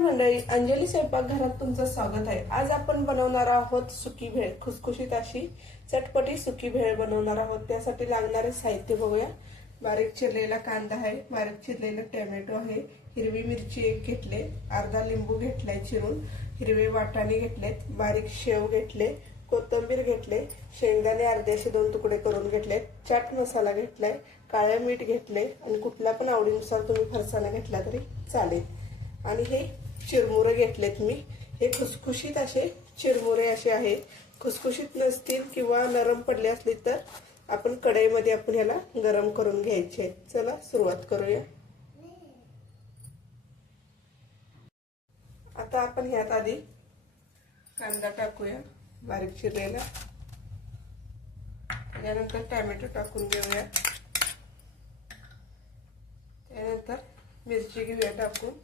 मंडळी, अंजली स्वयंपाकघरात तुमचं स्वागत आहे। आज आपण बनवणार आहोत सुकी भेळ, खुसखुशीत अशी चटपटी सुकी भेळ बनवणार आहोत। त्यासाठी लागणारे साहित्य बघूया। बारीक चिरलेला कांदा आहे, बारीक चिरलेला टोमॅटो आहे, हिरवी मिरची एक घेतले, अर्धा लिंबू घेतलाय चिरून, हिरवे वाटाणे घेतलेत, बारीक शेव घेतले, कोथिंबीर घेतले, शेंगदाणे अर्धेसे 2 तुकडे करून घेतले, चाट मसाला घेतलाय, काळे मीठ घेतले आणि कुठला पण आवडीनुसार तुम्ही फरसाणा घेतला तरी चालेल। आणि हे चिरमुरे घेतलेत मी। हे खुसखुशीत असे चिरमुरे असे आहेत। खुसखुशीत नसतील किंवा नरम पडले असले तर आपण कढईमध्ये आपण ह्याला गरम करून घ्यायचे। चला सुरुवात करूया। आता आपण ह्यात आधी कांदा टाकूया बारीक चिरलेला, त्यानंतर टोमॅटो टाकून घेऊया, त्यानंतर मिरची घेऊया टाकून,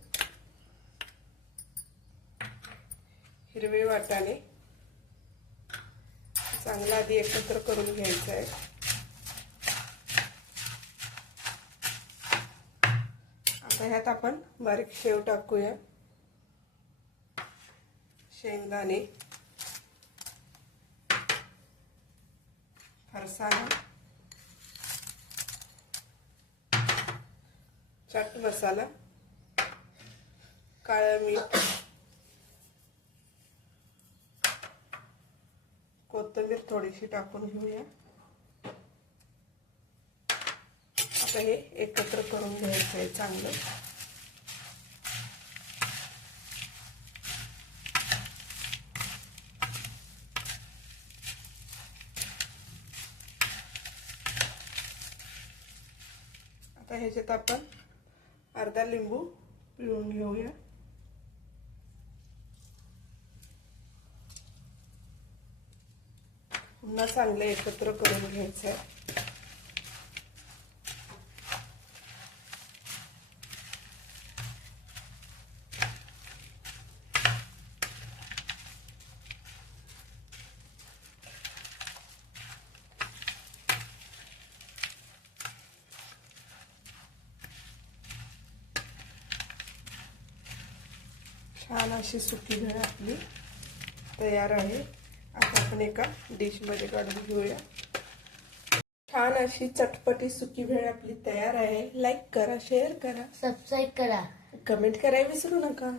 हिरवे वाटाणे चांगला आधी एकत्र करून घ्यायचं आहे। आता ह्यात आपण बारीक शेव टाकूया, शेंगदाणे, फरसाणा, चाट मसाला, काळं मीठ, कोथिंबीर थोडीशी टाकून घेऊया। आता हे एकत्र करून घ्यायचं आहे चांगलं। आता ह्याच्यात आपण अर्धा लिंबू पिळून घेऊया। पुन्हा चांगलं एकत्र करून घ्यायचं आहे। छान अशी सुकी भेळ आपली तयार आहे। आता आपण एका डिश मध्ये काढून घेऊया। छान अशी चटपटी सुकी भेळ आपली तयार आहे। लाईक करा, शेअर करा, सबस्क्राइब करा, कमेंट करायला विसरू नका।